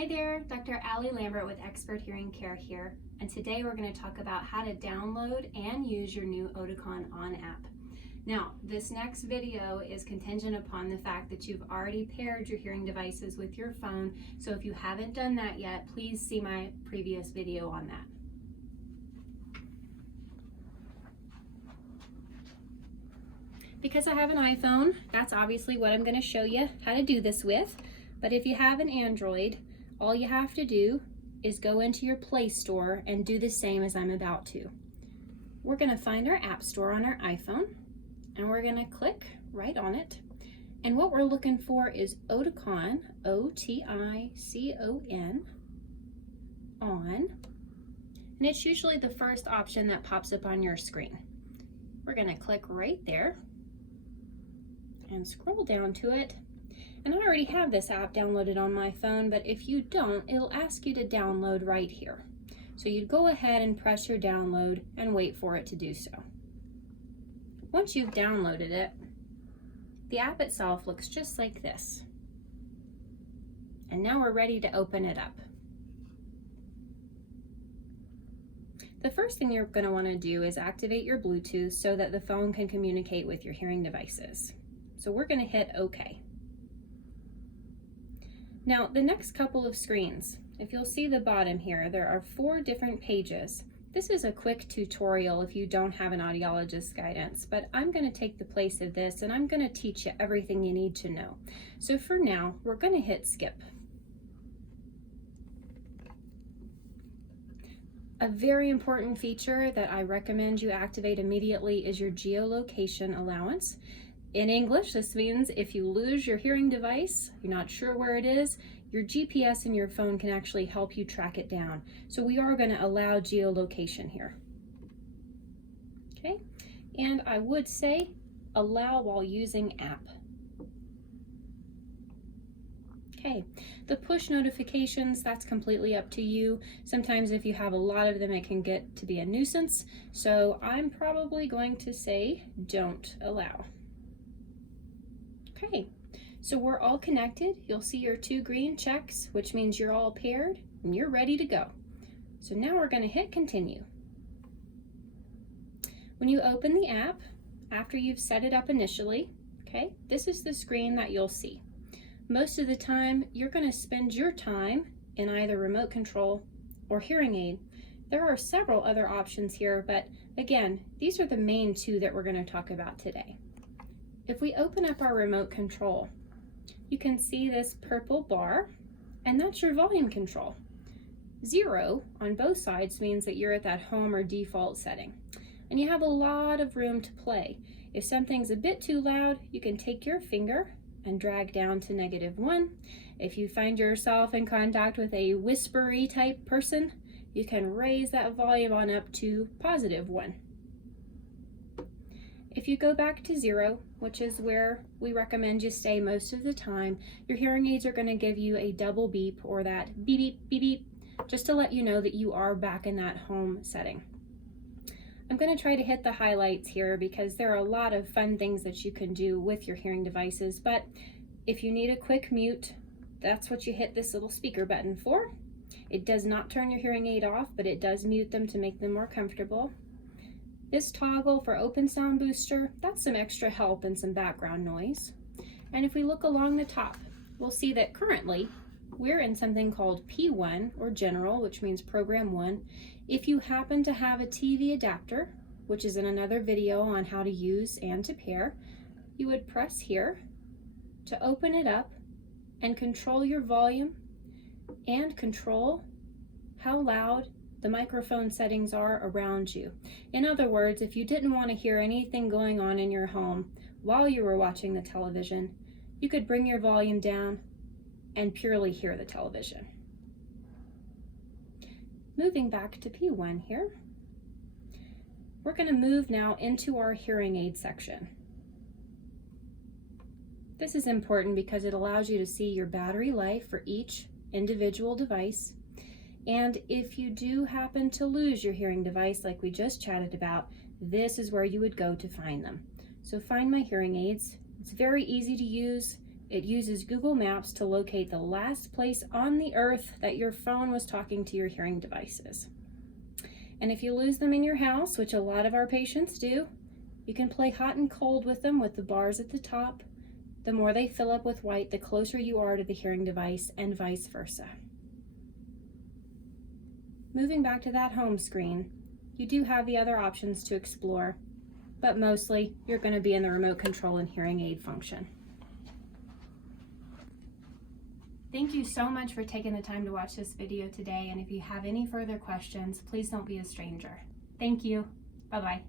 Hi there, Dr. Allie Lambert with Expert Hearing Care here, and today we're going to talk about how to download and use your new Oticon app. Now, this next video is contingent upon the fact that you've already paired your hearing devices with your phone, so if you haven't done that yet, please see my previous video on that. Because I have an iPhone, that's obviously what I'm going to show you how to do this with, but if you have an Android, all you have to do is go into your Play Store and do the same as I'm about to. We're going to find our App Store on our iPhone, and we're going to click right on it. And what we're looking for is Oticon, O-T-I-C-O-N, on. And it's usually the first option that pops up on your screen. We're going to click right there and scroll down to it. And I already have this app downloaded on my phone, but if you don't, it'll ask you to download right here. So you'd go ahead and press your download and wait for it to do so. Once you've downloaded it, the app itself looks just like this. And now we're ready to open it up. The first thing you're going to want to do is activate your Bluetooth so that the phone can communicate with your hearing devices. So we're going to hit OK. Now, the next couple of screens, if you'll see the bottom here, there are 4 different pages. This is a quick tutorial if you don't have an audiologist guidance, but I'm going to take the place of this and I'm going to teach you everything you need to know. So for now, we're going to hit skip. A very important feature that I recommend you activate immediately is your geolocation allowance. In English, this means if you lose your hearing device, you're not sure where it is, your GPS in your phone can actually help you track it down. So we are going to allow geolocation here. Okay, and I would say allow while using app. Okay, the push notifications, that's completely up to you. Sometimes if you have a lot of them, it can get to be a nuisance. So I'm probably going to say don't allow. Okay, so we're all connected. You'll see your 2 green checks, which means you're all paired and you're ready to go. So now we're going to hit continue. When you open the app, after you've set it up initially, okay, this is the screen that you'll see. Most of the time, you're going to spend your time in either remote control or hearing aid. There are several other options here, but again, these are the main 2 that we're going to talk about today. If we open up our remote control, you can see this purple bar, and that's your volume control. 0 on both sides means that you're at that home or default setting, and you have a lot of room to play. If something's a bit too loud, you can take your finger and drag down to -1. If you find yourself in contact with a whispery type person, you can raise that volume on up to +1. If you go back to 0, which is where we recommend you stay most of the time, your hearing aids are going to give you a double beep or that beep, beep, beep, beep, just to let you know that you are back in that home setting. I'm going to try to hit the highlights here because there are a lot of fun things that you can do with your hearing devices, but if you need a quick mute, that's what you hit this little speaker button for. It does not turn your hearing aid off, but it does mute them to make them more comfortable. This toggle for open sound booster, that's some extra help and some background noise. And if we look along the top, we'll see that currently we're in something called P1 or general, which means program 1. If you happen to have a TV adapter, which is in another video on how to use and to pair, you would press here to open it up and control your volume and control how loud the microphone settings are around you. In other words, if you didn't want to hear anything going on in your home while you were watching the television, you could bring your volume down and purely hear the television. Moving back to P1 here, we're going to move now into our hearing aid section. This is important because it allows you to see your battery life for each individual device. And if you do happen to lose your hearing device like we just chatted about, this is where you would go to find them. So find my hearing aids. It's very easy to use. It uses Google Maps to locate the last place on the earth that your phone was talking to your hearing devices. And if you lose them in your house, which a lot of our patients do, you can play hot and cold with them with the bars at the top. The more they fill up with white, the closer you are to the hearing device, and vice versa. Moving back to that home screen, you do have the other options to explore, but mostly you're going to be in the remote control and hearing aid function. Thank you so much for taking the time to watch this video today, and if you have any further questions, please don't be a stranger. Thank you. Bye-bye.